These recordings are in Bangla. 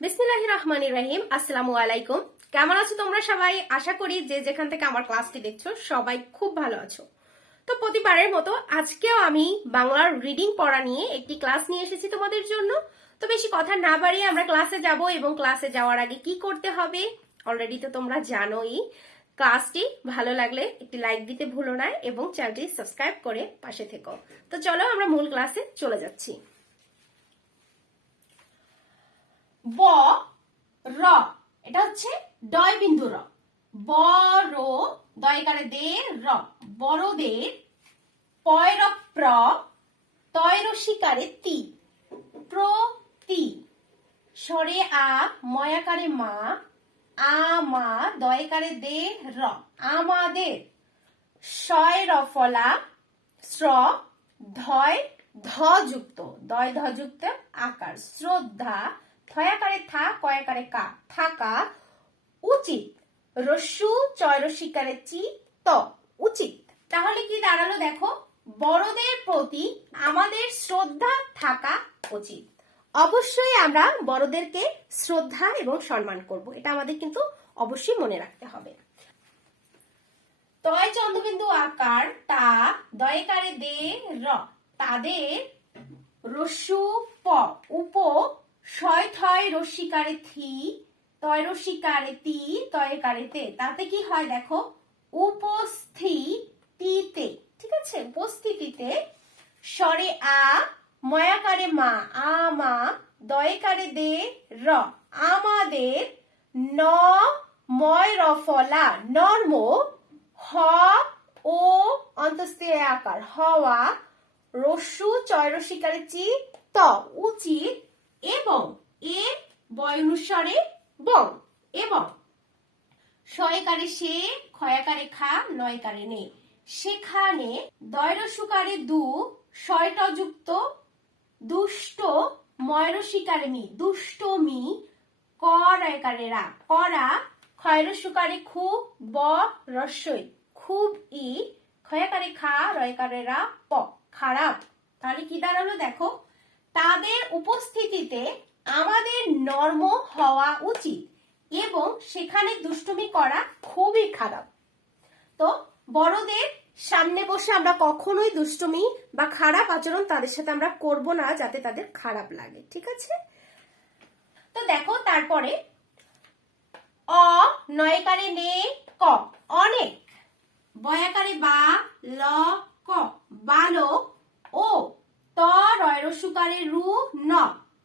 বিসমিল্লাহির রহমানির রহিম। আসসালামু আলাইকুম। কেমন আছো তোমরা সবাই? আশা করি যে যেখান থেকে আমার ক্লাসটি দেখছো সবাই খুব ভালো আছো। তো প্রতিবারের মতো আজকেও আমি বাংলার রিডিং পড়া নিয়ে একটি ক্লাস নিয়ে এসেছি তোমাদের জন্য। তো বেশি কথা না বাড়িয়ে আমরা ক্লাসে যাব, এবং ক্লাসে যাওয়ার আগে কি করতে হবে অলরেডি তো তোমরা জানোই। ক্লাসটি ভালো লাগলে একটি লাইক দিতে ভুলো না, এবং চ্যানেলটি সাবস্ক্রাইব করে পাশে থেকো। তো চলো আমরা মূল ক্লাসে চলে যাচ্ছি। ব র, এটা হচ্ছে ডয় বিন্দু র। বড়, দয়কারে দে র, বড়দের। পয়র প্র, তয় রসিকারে তি, প্রতি। সরে আ, ময়াকারে মা, আমা, দয়কারে দে র, আমাদের। শয় রফলা শ্র, ধয় ধ যুক্ত, দয় ধ যুক্ত আকার। শ্রদ্ধা, থয়াকারে থা, কয়াকারে কা, থাকা। উচিত, রস্যু চয় রসিকারে চি, ত, উচিত। তাহলে কি দাঁড়ালো দেখো, বড়দের প্রতি আমাদের শ্রদ্ধা থাকা উচিত। অবশ্যই আমরা বড়দেরকে শ্রদ্ধা এবং সম্মান করব, এটা আমাদের কিন্তু অবশ্যই মনে রাখতে হবে। তয় চন্দ্রবিন্দু আকার তা, দয়কারে দে র, তাদের। রস্যু প, উপ, শয় থয় রস্যিকারে থি, তয় রস্যিকারে তি, তয়কারে তে। তাতে কি হয় দেখো, উপস্থিতিতে, ঠিক আছে, উপস্থিতিতে। স্বরে আ, ময়াকারে মা, আমা, দয়কারে দে র, আমাদের। ন, ময় রফলা নর্ম, হ ও অন্তস্থির আকার হওয়া। রস্যু চয় রসিকারে চি, ত, উচিত। এবং এ বয়নুস্বরে বং, এবং। শয়কারে সে, ক্ষয়াকারে খা, নয়কারে নে, সেখানে। দয়রসুকারে দু, শয়ট যুক্ত দুষ্ট, ময়রসিকারে মি, দুষ্টমি। করয়কারে রা, করা। ক্ষয়রসুকারে খু, ব রস্যই, খুব ই। ক্ষয়াকারে খা, রয়কারে রা, প, খারাপ। তাহলে কি দাঁড়ালো দেখো, তাদের উপস্থিতিতে আমাদের নর্ম হওয়া উচিত, এবং সেখানে দুষ্টুমি করা খুবই খারাপ। তো বড়দের সামনে বসে আমরা কখনোই দুষ্টুমি বা খারাপ আচরণ তাদের সাথে আমরা করব না, যাতে তাদের খারাপ লাগে, ঠিক আছে। তো দেখো তারপরে অ, নয়কারে নে ক, অনেক। বয়াকারে বা, ল ক, বালক। ও, ত রয়রসুকারে রু, ন,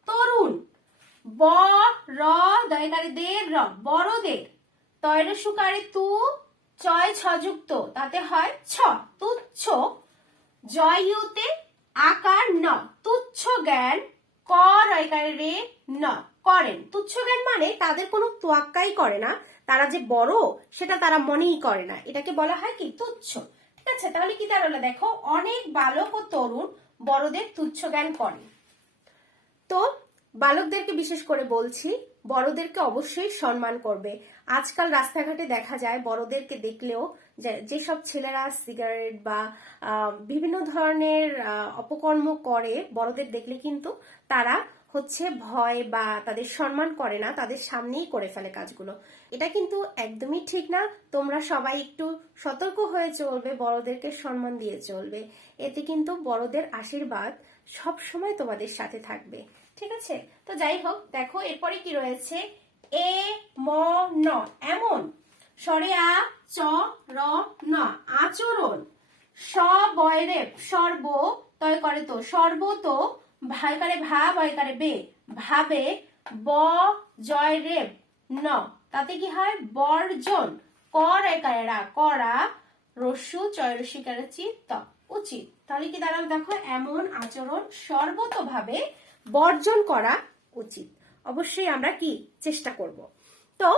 তরুণ। ব র, দয়কারে দে র, বড়দের। তয়রসুকারে তু, চয় ছ যুক্ত, তাতে হয় ছ, তুচ্ছ। জয়ুতে আকার ন, তুচ্ছ জ্ঞান। ক রয়কারে রে, ন, করেন। তুচ্ছ জ্ঞান মানে তাদের কোনো তোয়াক্কাই করে না, তারা যে বড় সেটা তারা মনেই করে না, এটাকে বলা হয় কি, তুচ্ছ। ঠিক আছে, তাহলে কি দাঁড়ালো দেখো, অনেক বালক ও তরুণ বড়দের তুচ্ছ জ্ঞান করে। তো বালকদেরকে বিশেষ করে বলছি, বড়দেরকে অবশ্যই সম্মান করবে। আজকাল রাস্তাঘাটে দেখা যায় বড়দেরকে দেখলেও যেসব ছেলেরা সিগারেট বা বিভিন্ন ধরনের অপকর্ম করে, বড়দের দেখলে কিন্তু তারা হচ্ছে ভয় বা তাদের সম্মান করে না, তাদের সামনেই করে ফেলে কাজগুলো। এটা কিন্তু একদমই ঠিক না। তোমরা সবাই একটু সতর্ক হয়ে চলবে, বড়দেরকে সম্মান দিয়ে চলবে। এতে কিন্তু বড়দের আশীর্বাদ সব সময় তোমাদের সাথে থাকবে, ঠিক আছে। তো যাই হোক, দেখো এরপরে কি রয়েছে, এ ম ন, এমন। স্বরে আ, চ র ন, আচরণ। স বয়রে সর্ব, তয় করে তো, সর্বত। ভাইকারে ভা, বয়কারে বে, ভাবে। ব জয় রেব ন, তাতে কি হয়, বর্জন। কর একারে রা, করা। রস্যু চয় রসিকারে চিত্ত, উচিত। তাহলে কি দাঁড়ালো দেখো, এমন আচরণ সর্বতভাবে বর্জন করা উচিত। অবশ্যই আমরা কি চেষ্টা করব। তো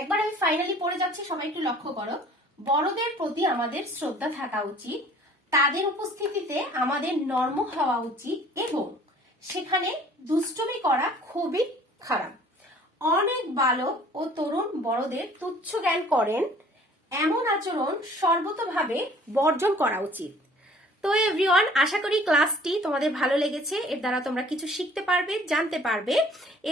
একবার আমি ফাইনালি পড়ে যাচ্ছি, সবাই একটু লক্ষ্য করো। বড়দের প্রতি আমাদের শ্রদ্ধা থাকা উচিত, তাদের উপস্থিতিতে আমাদের নর্ম হওয়া উচিত, এবং সেখানে দুষ্টুমি করা খুবই খারাপ। অনেক বালক ও তরুণ বড়দের তুচ্ছ জ্ঞান করেন, এমন আচরণ সর্বতভাবে বর্জন করা উচিত। তো এভরিওয়ান, আশা করি ক্লাসটি তোমাদের ভালো লেগেছে। এর দ্বারা তোমরা কিছু শিখতে পারবে, জানতে পারবে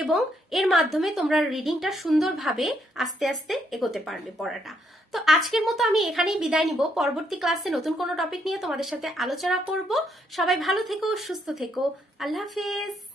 এবং এর মাধ্যমে তোমরা রিডিংটা সুন্দরভাবে আস্তে আস্তে এগোতে পারবে পড়াটা। তো আজকের মতো আমি এখানেই বিদায় নিব। পরবর্তী ক্লাসে নতুন কোনো টপিক নিয়ে তোমাদের সাথে আলোচনা করব। সবাই ভালো থেকো, সুস্থ থেকো। আল্লাহ হাফেজ।